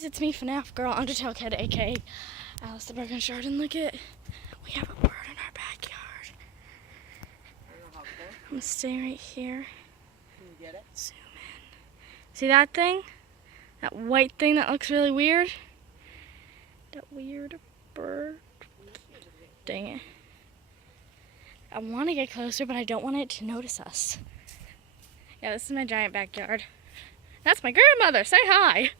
Guys, it's me, FNAF Girl, Undertale Kid, aka Alice the Bergenshard, and look at, we have a bird in our backyard. I'm gonna stay right here. Can you get it? Zoom in. See that thing? That white thing that looks really weird? That weird bird. Dang it. I want to get closer, but I don't want it to notice us. Yeah, this is my giant backyard. That's my grandmother. Say hi.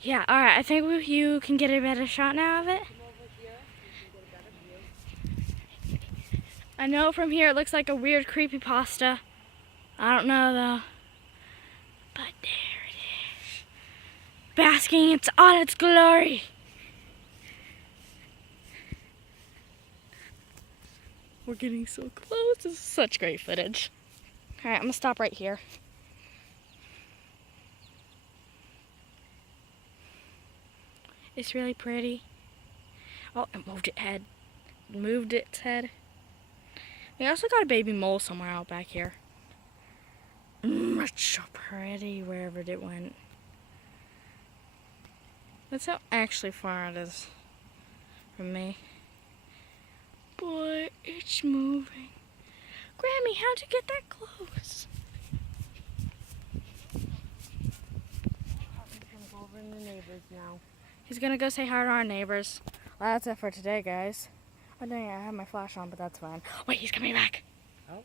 Yeah, alright, I think you can get a better shot now of it. I know from here it looks like a weird creepypasta. I don't know though. But there it is. Basking on its glory. We're getting so close. This is such great footage. Alright, I'm gonna stop right here. It's really pretty. Oh, it moved its head. Moved its head. We also got a baby mole somewhere out back here. It's so pretty wherever it went. That's how actually far it is from me. Boy, it's moving. Grammy, how'd you get that close? I'm gonna go over in the neighbors now. He's gonna go say hi to our neighbors. Well, that's it for today, guys. Oh, dang it, I have my flash on, but that's fine. Wait, he's coming back. Oh.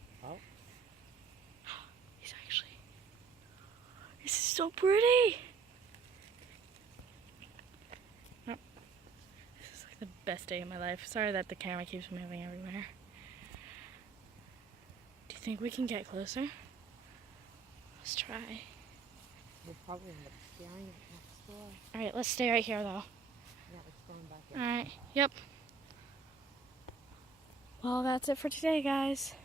He's actually... This is so pretty. Oh. This is like the best day of my life. Sorry that the camera keeps moving everywhere. Do you think we can get closer? Let's try. We'll probably end up scaring it next door. Alright, let's stay right here, though. Yeah, it's going back in. Alright, yep. Well, that's it for today, guys.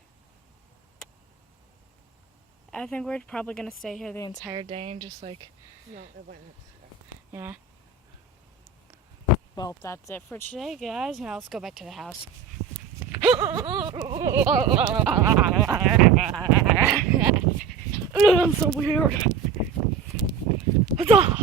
I think we're probably going to stay here the entire day and just like... No, it went next door. Yeah. Well, that's it for today, guys. Now let's go back to the house. I'm so weird. Huzzah!